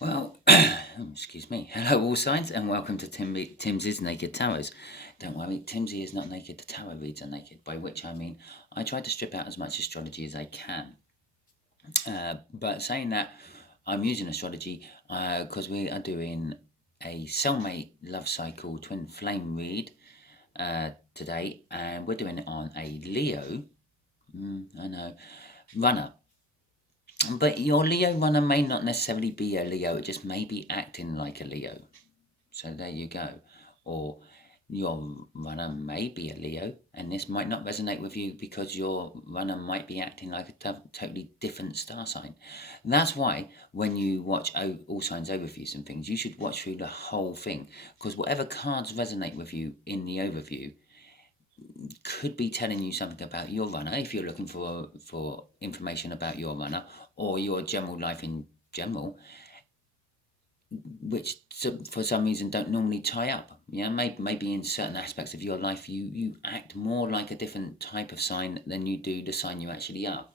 Well, excuse me. Hello, all signs, and welcome to Timsy's Naked Tarots. Don't worry, Timsy is not naked. The tarot reads are naked, by which I mean I try to strip out as much astrology as I can. But saying that, I'm using astrology because we are doing a soulmate love cycle twin flame read today, and we're doing it on a Leo. I know, runner. But your Leo runner may not necessarily be a Leo, it just may be acting like a Leo. So there you go. Or your runner may be a Leo, and this might not resonate with you because your runner might be acting like a totally different star sign. And that's why when you watch all signs overviews and things, you should watch through the whole thing, because whatever cards resonate with you in the overview could be telling you something about your runner if you're looking for information about your runner or your general life in general, which for some reason don't normally tie up. Yeah, maybe in certain aspects of your life you act more like a different type of sign than you do the sign you actually are.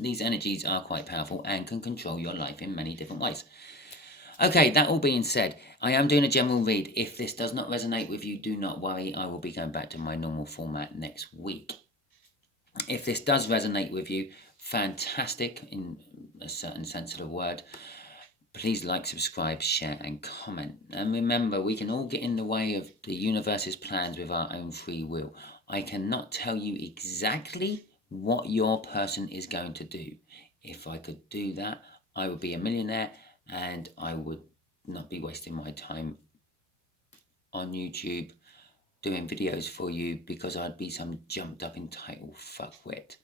These energies are quite powerful and can control your life in many different ways. Okay, that all being said, I am doing a general read. If this does not resonate with you, do not worry. I will be going back to my normal format next week. If this does resonate with you, fantastic in a certain sense of the word. Please like, subscribe, share, and comment. And remember, we can all get in the way of the universe's plans with our own free will. I cannot tell you exactly what your person is going to do. If I could do that, I would be a millionaire and I would not be wasting my time on YouTube doing videos for you because I'd be some jumped up entitled fuckwit.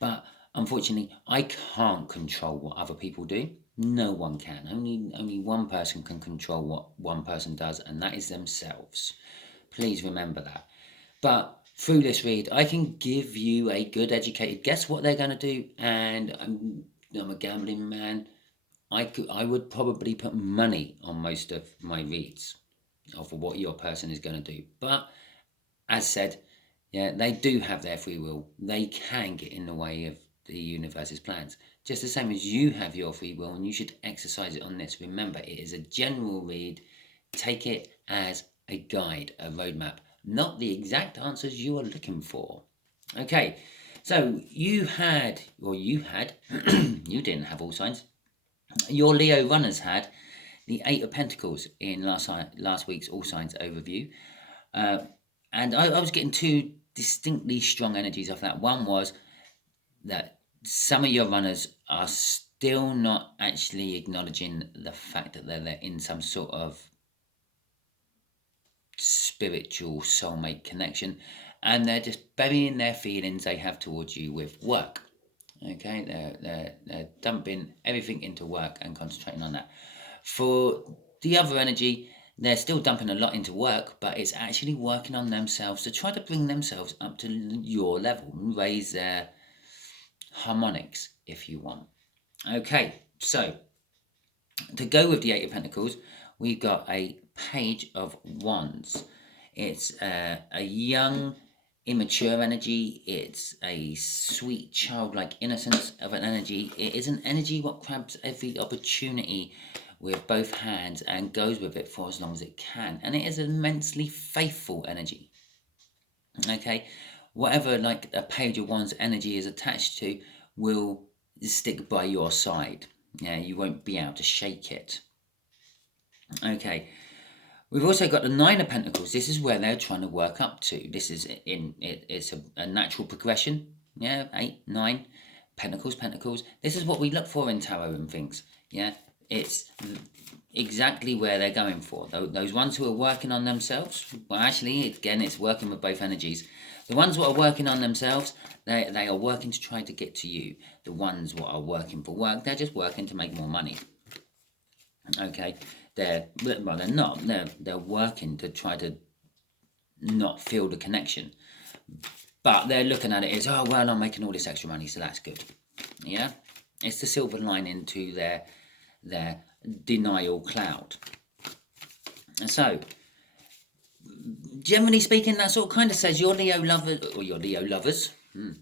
But unfortunately, I can't control what other people do. No one can. Only one person can control what one person does, and that is themselves. Please remember that. But through this read, I can give you a good educated guess what they're going to do, and I'm a gambling man. I would probably put money on most of my reads of what your person is going to do. But as said, yeah, they do have their free will. They can get in the way of the universe's plans, just the same as you have your free will, and you should exercise it on this. Remember, it is a general read. Take it as a guide, a roadmap, not the exact answers you are looking for. Okay, so you had, you didn't have all signs. Your Leo runners had the Eight of Pentacles in last week's All Signs overview. And I was getting two distinctly strong energies off that. One was that some of your runners are still not actually acknowledging the fact that they're in some sort of spiritual soulmate connection, and they're just burying their feelings they have towards you with work. Okay, they're dumping everything into work and concentrating on that. For the other energy, they're still dumping a lot into work, but it's actually working on themselves to try to bring themselves up to your level and raise their harmonics, if you want. Okay, so to go with the Eight of Pentacles, we've got a Page of Wands. It's a young, immature energy. It's a sweet, childlike innocence of an energy. It is an energy what grabs every opportunity with both hands and goes with it for as long as it can. And it is an immensely faithful energy. Okay, whatever like a Page of Wands energy is attached to will stick by your side. Yeah, you won't be able to shake it. Okay, we've also got the Nine of Pentacles. This is where they're trying to work up to. This is it's a natural progression. Yeah, 8, 9, Pentacles, Pentacles. This is what we look for in tarot and things. Yeah, it's exactly where they're going for. Those ones who are working on themselves, well, actually, again, it's working with both energies. The ones who are working on themselves, they are working to try to get to you. The ones who are working for work, they're just working to make more money. Okay, they're not. They're working to try to not feel the connection, but they're looking at it as, oh well, I'm making all this extra money, so that's good. Yeah, it's the silver lining to their denial cloud. And so, generally speaking, that sort of kind of says your Leo lovers, or your Leo lovers,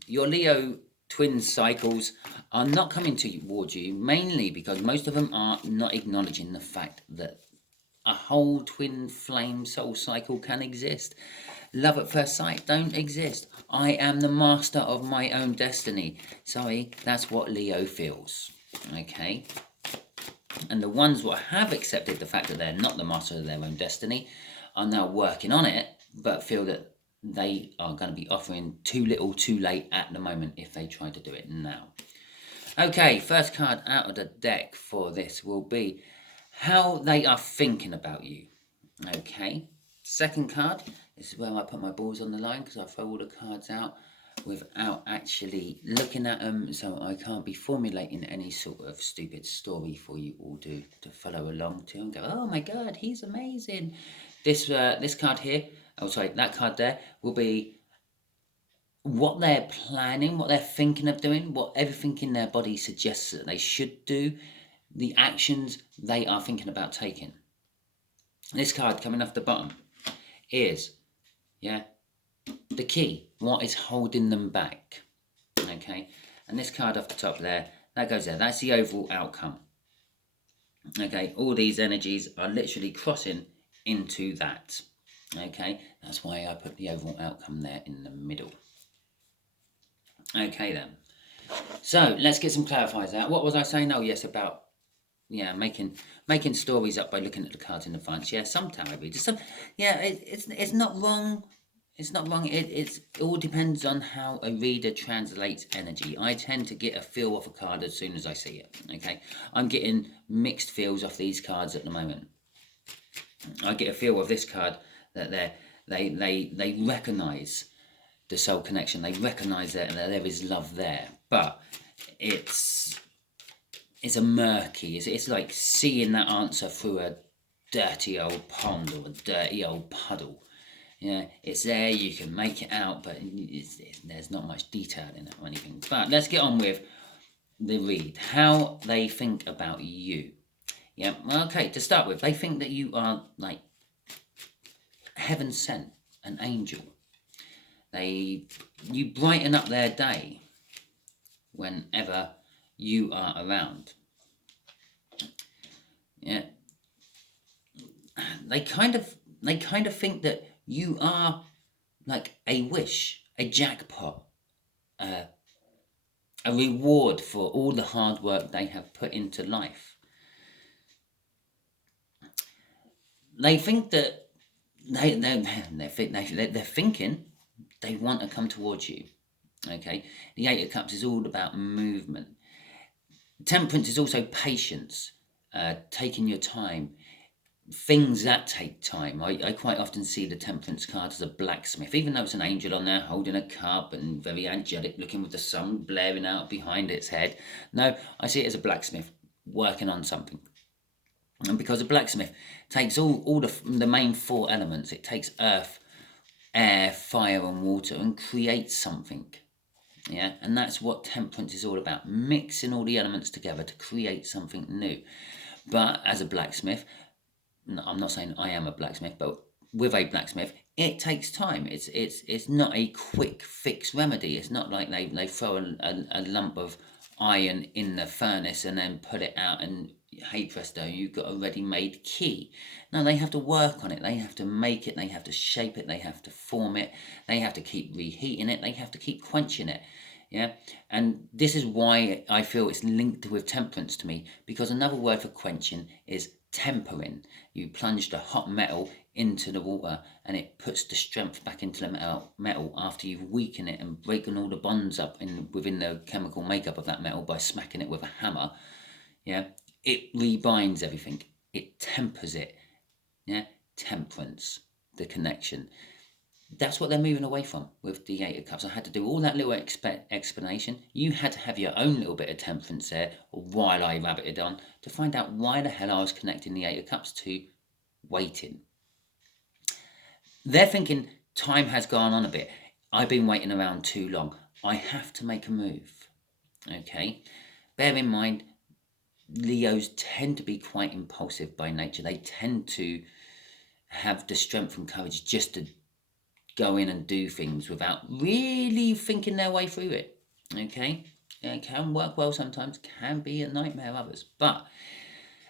your Leo twin cycles are not coming towards you, mainly because most of them are not acknowledging the fact that a whole twin flame soul cycle can exist. Love at first sight don't exist. I am the master of my own destiny. Sorry, that's what Leo feels. Okay? And the ones who have accepted the fact that they're not the master of their own destiny are now working on it, but feel that they are going to be offering too little too late at the moment if they try to do it now. Okay, first card out of the deck for this will be how they are thinking about you. Okay, second card, this is where I put my balls on the line because I throw all the cards out without actually looking at them, so I can't be formulating any sort of stupid story for you all to follow along to and go, oh my god, he's amazing. This card here, oh sorry, that card there will be what they're planning, what they're thinking of doing, what everything in their body suggests that they should do, the actions they are thinking about taking. This card coming off the bottom is, the key, what is holding them back. Okay, and this card off the top there, that goes there, that's the overall outcome. Okay, all these energies are literally crossing into that. Okay, that's why I put the overall outcome there in the middle. Okay then, so let's get some clarifiers out. What was I saying? Oh yes, about making stories up by looking at the cards in advance. Yeah, sometimes I read. It's not wrong. It's not wrong. It all depends on how a reader translates energy. I tend to get a feel of a card as soon as I see it. Okay, I'm getting mixed feels off these cards at the moment. I get a feel of this card that they recognise the soul connection. They recognise that there is love there, but it's a murky. It's like seeing that answer through a dirty old pond or a dirty old puddle. Yeah, it's there, you can make it out, but there's not much detail in it or anything. But let's get on with the read. How they think about you. Yeah, okay, to start with, they think that you are like heaven sent, an angel. You brighten up their day whenever you are around. Yeah, they kind of think that you are like a wish, a jackpot, a reward for all the hard work they have put into life. They think that they're thinking they want to come towards you. Okay, the Eight of Cups is all about movement. Temperance is also patience, taking your time. Things that take time. I quite often see the Temperance card as a blacksmith, even though it's an angel on there holding a cup and very angelic looking with the sun blaring out behind its head. No, I see it as a blacksmith working on something. And because a blacksmith takes all the main four elements, it takes earth, air, fire and water and creates something. Yeah, and that's what Temperance is all about, mixing all the elements together to create something new. But as a blacksmith, no, I'm not saying I am a blacksmith, but with a blacksmith, it takes time. It's not a quick fix remedy. It's not like they throw a lump of iron in the furnace and then put it out and hey presto, you've got a ready-made key. No, they have to work on it. They have to make it. They have to shape it. They have to form it. They have to keep reheating it. They have to keep quenching it. Yeah, and this is why I feel it's linked with temperance to me, because another word for quenching is tempering. You plunge the hot metal into the water and it puts the strength back into the metal after you've weakened it and breaking all the bonds up within the chemical makeup of that metal by smacking it with a hammer. Yeah, it rebinds everything. It tempers it. Yeah, temperance, the connection. That's what they're moving away from with the Eight of Cups. I had to do all that little explanation. You had to have your own little bit of temperance there while I rabbited on to find out why the hell I was connecting the Eight of Cups to waiting. They're thinking time has gone on a bit. I've been waiting around too long. I have to make a move. Okay? Bear in mind, Leos tend to be quite impulsive by nature. They tend to have the strength and courage just to go in and do things without really thinking their way through it. Okay, it can work well sometimes, can be a nightmare others, but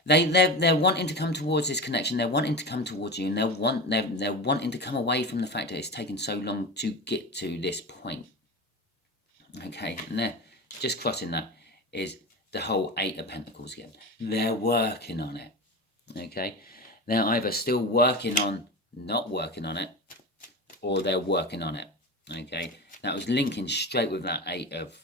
they're wanting to come towards this connection. They're wanting to come towards you, and they're wanting to come away from the fact that it's taken so long to get to this point. Okay, and they're just crossing that is the whole Eight of Pentacles again. They're working on it. Okay, they're either still working on not working on it, or they're working on it. Okay, that was linking straight with that Eight of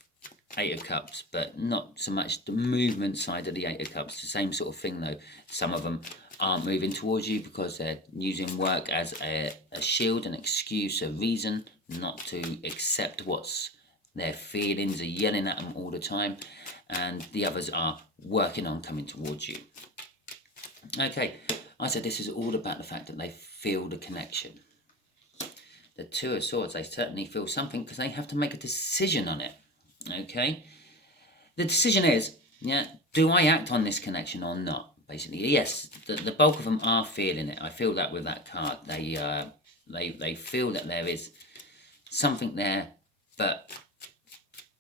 Cups, but not so much the movement side of the Eight of Cups. The same sort of thing though. Some of them aren't moving towards you because they're using work as a shield, an excuse, a reason not to accept what's their feelings, are yelling at them all the time, and the others are working on coming towards you. Okay, I said this is all about the fact that they feel the connection. The Two of Swords, they certainly feel something because they have to make a decision on it. Okay, the decision is, yeah, do I act on this connection or not? Basically, yes, the bulk of them are feeling it. I feel that with that card. They feel that there is something there, but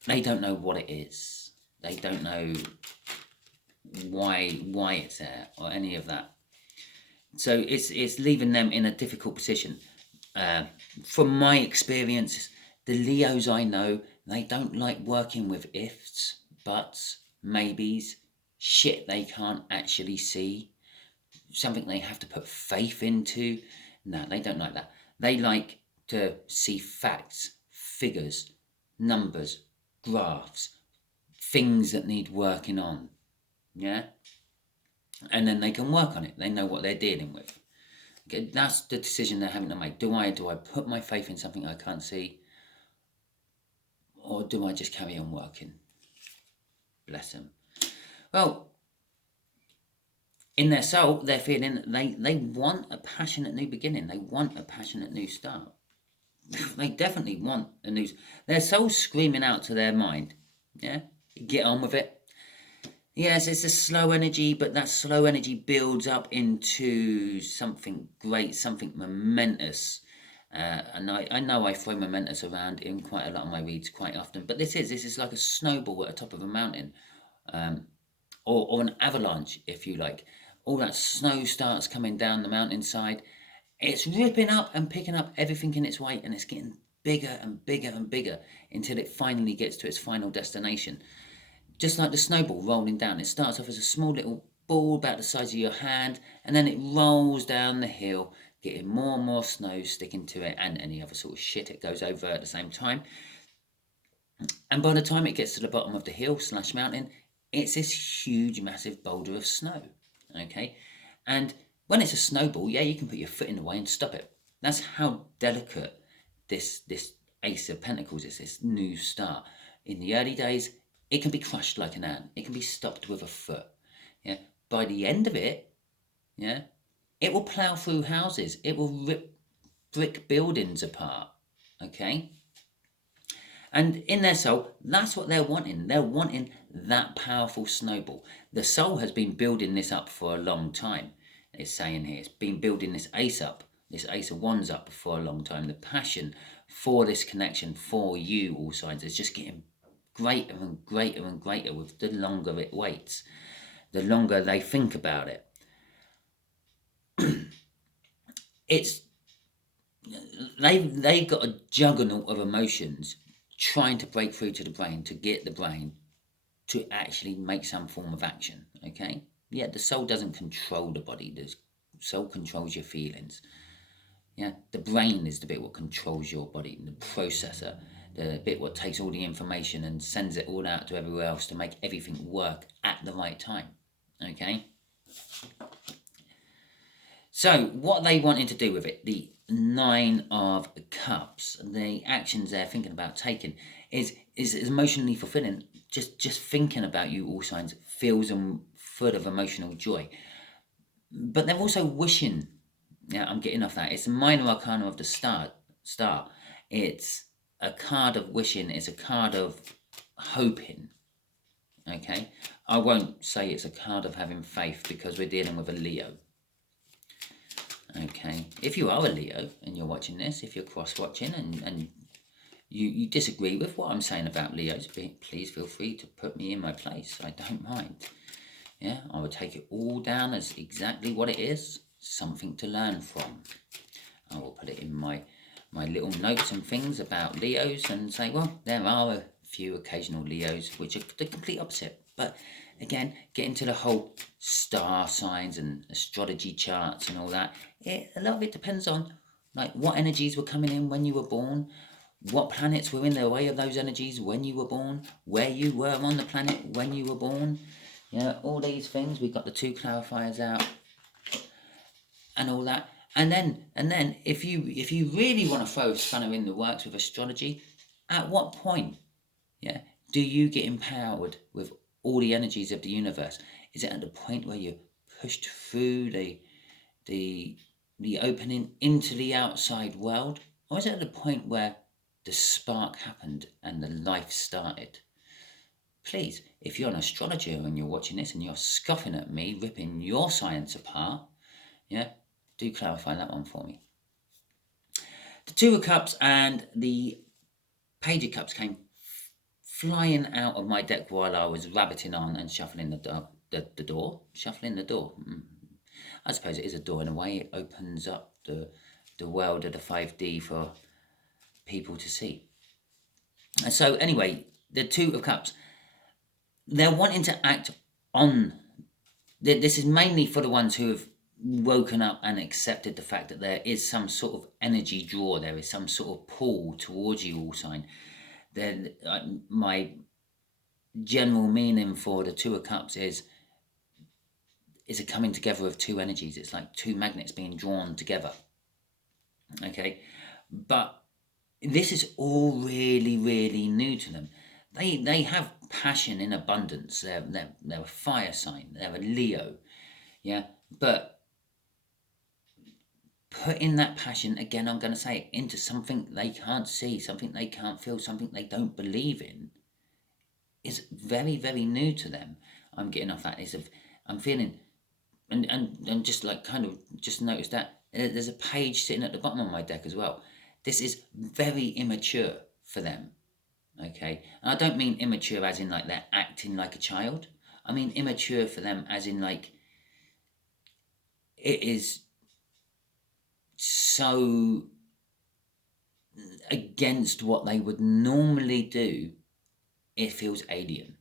they don't know what it is. They don't know why it's there or any of that. So it's leaving them in a difficult position. From my experience, the Leos I know, they don't like working with ifs, buts, maybes, shit they can't actually see, something they have to put faith into. No, they don't like that. They like to see facts, figures, numbers, graphs, things that need working on. Yeah? And then they can work on it. They know what they're dealing with. Okay, that's the decision they're having to make. Do I put my faith in something I can't see? Or do I just carry on working? Bless them. Well, in their soul, they're feeling they want a passionate new beginning. They want a passionate new start. They definitely want a new... Their soul's screaming out to their mind. Yeah? Get on with it. Yes, it's a slow energy, but that slow energy builds up into something great, something momentous. And I know I throw momentous around in quite a lot of my reads quite often, but this is like a snowball at the top of a mountain, or an avalanche, if you like. All that snow starts coming down the mountainside. It's ripping up and picking up everything in its way, and it's getting bigger and bigger and bigger until it finally gets to its final destination. Just like the snowball rolling down, it starts off as a small little ball about the size of your hand, and then it rolls down the hill, getting more and more snow sticking to it, and any other sort of shit it goes over at the same time. And by the time it gets to the bottom of the hill / mountain, it's this huge, massive boulder of snow. Okay? And when it's a snowball, yeah, you can put your foot in the way and stop it. That's how delicate this Ace of Pentacles is, this new star. In the early days, it can be crushed like an ant. It can be stopped with a foot. Yeah. By the end of it, yeah, it will plough through houses. It will rip brick buildings apart. Okay. And in their soul, that's what they're wanting. They're wanting that powerful snowball. The soul has been building this up for a long time. It's saying here, it's been building this Ace up, this Ace of Wands up for a long time. The passion for this connection for you, all signs, is just getting greater and greater and greater with the longer it waits, the longer they think about it. They've got a juggernaut of emotions trying to break through to the brain, to get the brain to actually make some form of action. Okay, yeah, the soul doesn't control the body. The soul controls your feelings. Yeah, the brain is the bit what controls your body, the processor, the bit what takes all the information and sends it all out to everywhere else to make everything work at the right time. Okay? So, what they wanting to do with it, the Nine of Cups, the actions they're thinking about taking, is emotionally fulfilling. Just thinking about you, all signs, fills them full of emotional joy. But they're also wishing... Yeah, I'm getting off that. It's the minor arcana of the star. It's a card of wishing. It's a card of hoping. Okay? I won't say it's a card of having faith because we're dealing with a Leo. Okay? If you are a Leo and you're watching this, if you're cross-watching and you disagree with what I'm saying about Leos, please feel free to put me in my place. I don't mind. Yeah, I would take it all down as exactly what it is, something to learn from. I will put it in my little notes and things about Leos and say, well, there are a few occasional Leos which are the complete opposite. But again, get into the whole star signs and astrology charts and all that. A lot of it depends on like what energies were coming in when you were born, what planets were in the way of those energies when you were born, where you were on the planet when you were born. Yeah, all these things. We've got the 2 clarifiers out and all that. And then if you really want to throw spanner in the works with astrology, at what point, yeah, do you get empowered with all the energies of the universe? Is it at the point where you're pushed through the opening into the outside world, or is it at the point where the spark happened and the life started? Please, if you're an astrologer and you're watching this and you're scoffing at me, ripping your science apart, yeah, do clarify that one for me. The 2 of Cups and the Page of Cups came flying out of my deck while I was rabbiting on and shuffling the door. Shuffling the door. I suppose it is a door in a way. It opens up the world of the 5D for people to see. And so anyway, the 2 of Cups, they're wanting to act on. This is mainly for the ones who have woken up and accepted the fact that there is some sort of energy draw, there is some sort of pull towards you all sign. Then my general meaning for the 2 of Cups is a coming together of 2 energies. It's like 2 magnets being drawn together. Okay, but this is all really, really new to them. They have passion in abundance. They're a fire sign. They're a Leo. Yeah, but putting that passion, again, I'm going to say it, into something they can't see, something they can't feel, something they don't believe in, is very, very new to them. I'm getting off that. I'm feeling, and just like kind of just noticed that there's a page sitting at the bottom of my deck as well. This is very immature for them. Okay, and I don't mean immature as in like they're acting like a child. I mean immature for them as in like it is so against what they would normally do, it feels alien.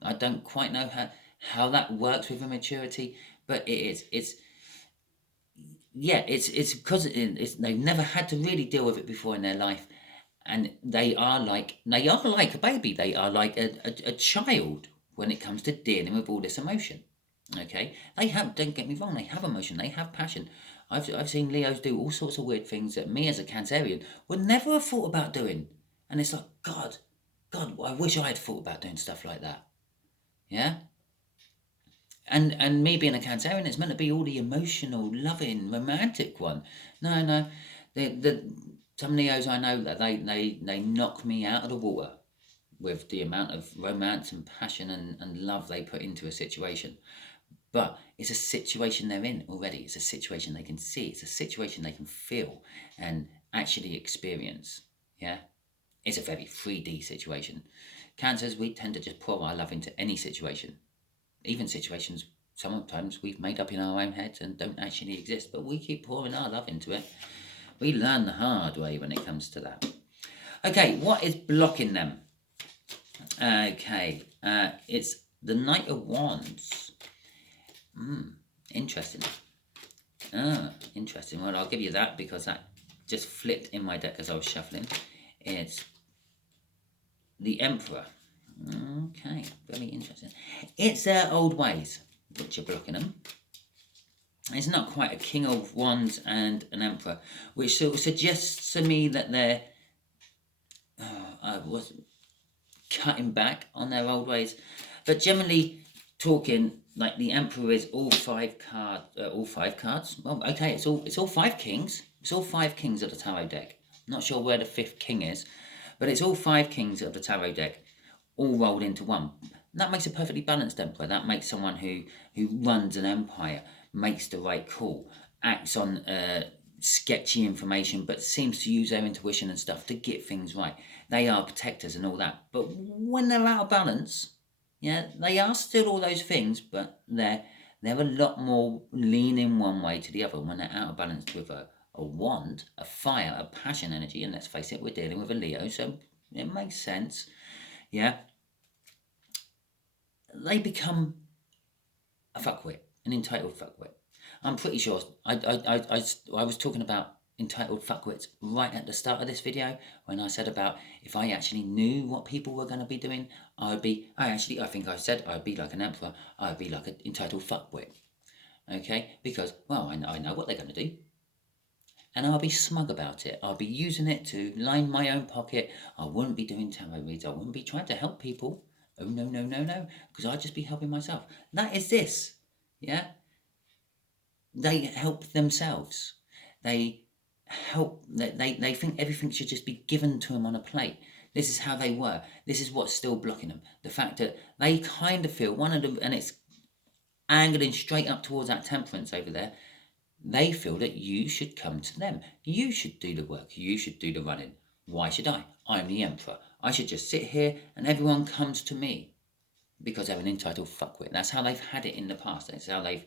I don't quite know how that works with immaturity, but it is. It's because they've never had to really deal with it before in their life, and they are like a baby. They are like a child when it comes to dealing with all this emotion. Okay, don't get me wrong, they have emotion, they have passion. I've seen Leos do all sorts of weird things that me as a Cancerian would never have thought about doing, and it's like God, I wish I had thought about doing stuff like that. Yeah, and me being a Cancerian, it's meant to be all the emotional, loving, romantic one. No, some Leos I know that they knock me out of the water with the amount of romance and passion and love they put into a situation. But it's a situation they're in already. It's a situation they can see. It's a situation they can feel and actually experience. Yeah? It's a very 3D situation. Cancers, we tend to just pour our love into any situation. Even situations sometimes we've made up in our own heads and don't actually exist, but we keep pouring our love into it. We learn the hard way when it comes to that. Okay, what is blocking them? Okay, it's the Knight of Wands. Interesting. Interesting. Well, I'll give you that because that just flipped in my deck as I was shuffling. It's the Emperor. Okay, very interesting. It's their old ways which are blocking them. It's not quite a King of Wands and an Emperor, which sort of suggests to me that they're cutting back on their old ways. But generally talking, like the Emperor is all five cards. Well, okay, it's all 5 kings. It's all 5 kings of the tarot deck. I'm not sure where the 5th king is, but it's all 5 kings of the tarot deck, all rolled into one. That makes a perfectly balanced Emperor. That makes someone who runs an empire, makes the right call, acts on sketchy information, but seems to use their intuition and stuff to get things right. They are protectors and all that. But when they're out of balance, yeah, they are still all those things, but they're a lot more leaning one way to the other when they're out of balance with a wand, a fire, a passion energy. And let's face it, we're dealing with a Leo, so it makes sense. Yeah, they become a fuckwit, an entitled fuckwit. I'm pretty sure I was talking about entitled fuckwits right at the start of this video when I said about if I actually knew what people were going to be doing, I think I said I'd be like an emperor, I'd be like an entitled fuckwit. Okay, because, well, I know what they're going to do. And I'll be smug about it. I'll be using it to line my own pocket. I wouldn't be doing tarot reads. I wouldn't be trying to help people. Oh, no, no, no, no. Because I'd just be helping myself. That is this. Yeah? They help themselves. They think everything should just be given to them on a plate. This is how they were. This is what's still blocking them. The fact that they kind of feel, and it's angling straight up towards that temperance over there, they feel that you should come to them. You should do the work. You should do the running. Why should I? I'm the emperor. I should just sit here and everyone comes to me because they're an entitled fuckwit. That's how they've had it in the past. That's how they've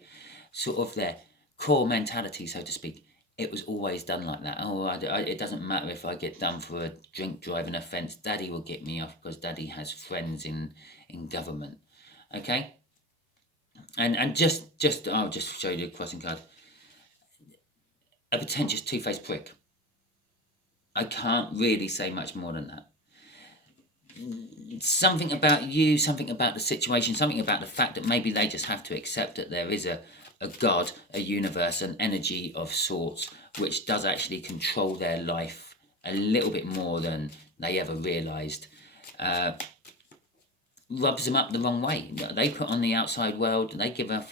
sort of their core mentality, so to speak. It was always done like that. Oh, it doesn't matter if I get done for a drink driving offence. Daddy will get me off because Daddy has friends in government. Okay? And I'll just show you the crossing card. A pretentious two-faced prick. I can't really say much more than that. Something about you, something about the situation, something about the fact that maybe they just have to accept that there is a God, a universe, an energy of sorts, which does actually control their life a little bit more than they ever realised. Rubs them up the wrong way. They put on the outside world, they give off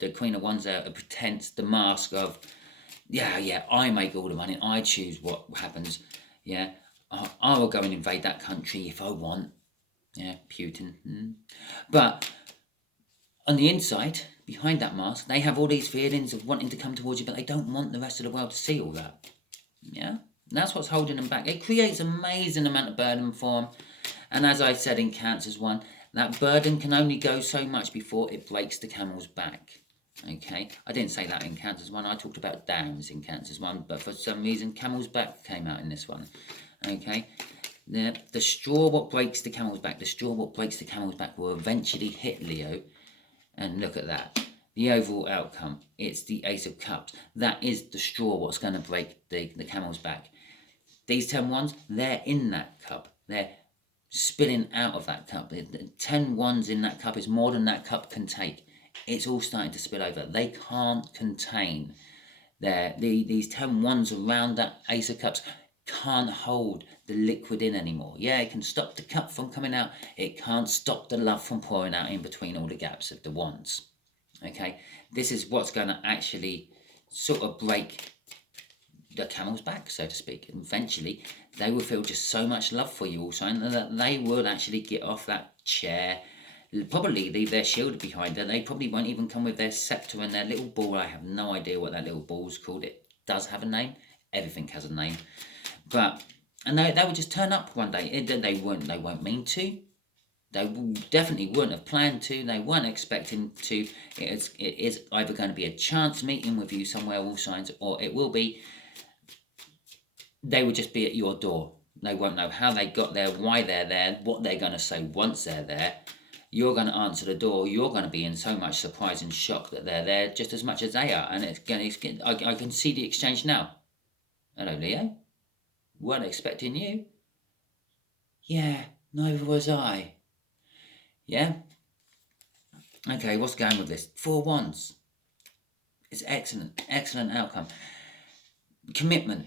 the Queen of Wands a pretense, the mask of, yeah, I make all the money, I choose what happens, yeah, I will go and invade that country if I want, yeah, Putin. But on the inside, behind that mask, they have all these feelings of wanting to come towards you, but they don't want the rest of the world to see all that, yeah, and that's what's holding them back. It creates an amazing amount of burden for them, and as I said in Cancer's one, that burden can only go so much before it breaks the camel's back. Okay, I didn't say that in Cancer's one. I talked about dams in Cancer's one, but for some reason, camel's back came out in this one. Okay, the straw what breaks the camel's back, the straw what breaks the camel's back will eventually hit Leo. And look at that. The overall outcome, it's the Ace of Cups. That is the straw what's going to break the camel's back. These 10 wands, they're in that cup. They're spilling out of that cup. The 10 wands in that cup is more than that cup can take. It's all starting to spill over. They can't contain these 10 wands around that Ace of Cups can't hold the liquid in anymore. Yeah, it can stop the cup from coming out. It can't stop the love from pouring out in between all the gaps of the wands. Okay, this is what's going to actually sort of break the camel's back, so to speak. And eventually, they will feel just so much love for you also, and that they will actually get off that chair, probably leave their shield behind them. They probably won't even come with their scepter and their little ball. I have no idea what that little ball's called. It does have a name. Everything has a name. But, and they would just turn up one day. They won't mean to. They definitely wouldn't have planned to. They weren't expecting to. It is either going to be a chance meeting with you somewhere, all signs, or it will be, they will just be at your door. They won't know how they got there, why they're there, what they're going to say once they're there. You're going to answer the door. You're going to be in so much surprise and shock that they're there just as much as they are. And I can see the exchange now. Hello, Leo. Weren't expecting you. Yeah, neither was I. Yeah? Okay, what's going with this? 4 wands. It's excellent outcome. Commitment,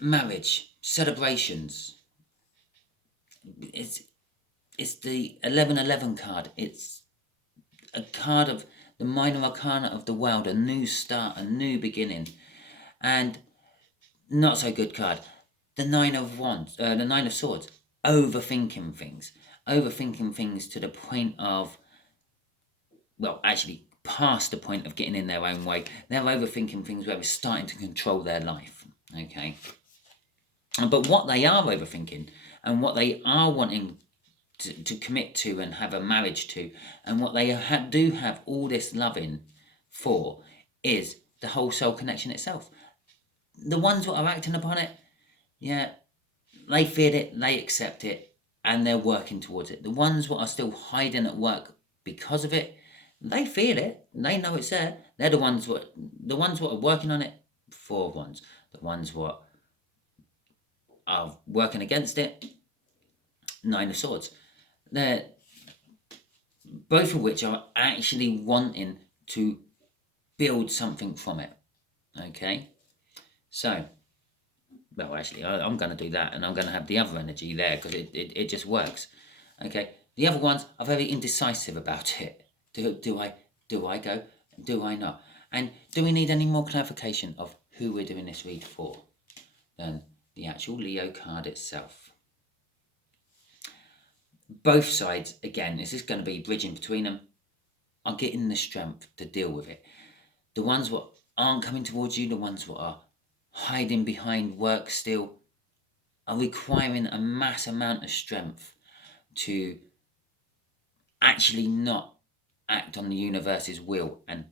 marriage, celebrations. It's the 1111 card. It's a card of the minor arcana of the world, a new start, a new beginning. And not so good card. The 9 of wands, the 9 of swords. Overthinking things to the point of, well, actually past the point of getting in their own way. They're overthinking things where it's starting to control their life. Okay. But what they are overthinking and what they are wanting to commit to and have a marriage to, and what they do have all this loving for, is the whole soul connection itself. The ones that are acting upon it, yeah, they feel it, they accept it, and they're working towards it. The ones that are still hiding at work because of it, they feel it, they know it's there. They're the ones that are working on it. Four of Wands. The ones what are working against it, Nine of Swords. They're both of which are actually wanting to build something from it. Okay, so, well, actually, I'm going to do that, and I'm going to have the other energy there because it just works. Okay, the other ones are very indecisive about it. Do I go? Do I not? And do we need any more clarification of who we're doing this read for than the actual Leo card itself? Both sides, again, this is going to be bridging between them, are getting the strength to deal with it. The ones that aren't coming towards you, the ones that are hiding behind work still, are requiring a mass amount of strength to actually not act on the universe's will and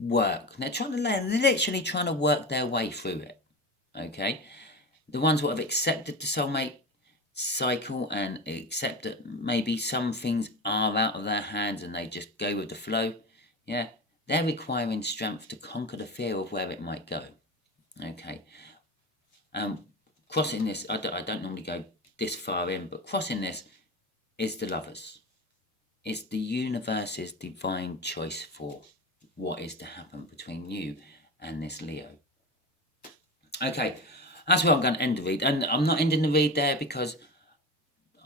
work. They're literally trying to work their way through it. Okay, the ones that have accepted the soulmate cycle and accept that maybe some things are out of their hands and they just go with the flow, yeah, they're requiring strength to conquer the fear of where it might go. Okay, crossing this, I don't normally go this far in, but crossing this is the Lovers. It's the universe's divine choice for what is to happen between you and this Leo. Okay, that's where I'm going to end the read. And I'm not ending the read there because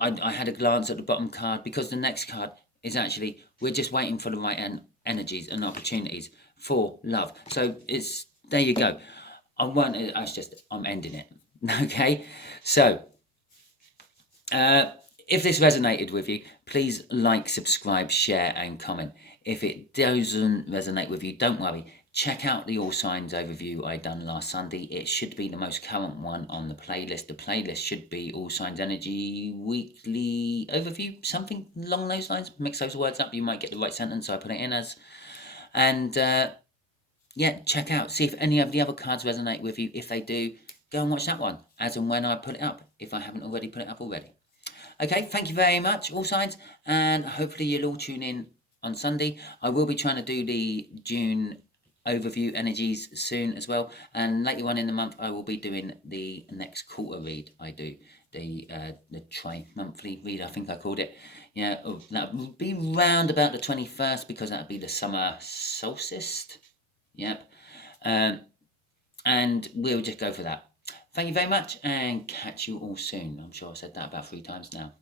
I had a glance at the bottom card, because the next card is actually, we're just waiting for the right energies and opportunities for love. So it's, there you go. I'm ending it. Okay, so if this resonated with you, please like, subscribe, share, and comment. If it doesn't resonate with you, don't worry. Check out the All Signs overview I done last Sunday. It should be the most current one on the playlist. The playlist should be All Signs Energy Weekly Overview, something along those lines. Mix those words up, you might get the right sentence I put it in as. And yeah, check out, see if any of the other cards resonate with you. If they do, go and watch that one, as and when I put it up, if I haven't already put it up already. Okay, thank you very much, all signs, and hopefully you'll all tune in on Sunday. I will be trying to do the June overview energies soon as well, and later on in the month I will be doing the next quarter read. I do the tri-monthly read, I think I called it. Yeah, that will be round about the 21st, because that would be the summer solstice. Yep. And we'll just go for that. Thank you very much, and catch you all soon. I'm sure I've said that about 3 times now.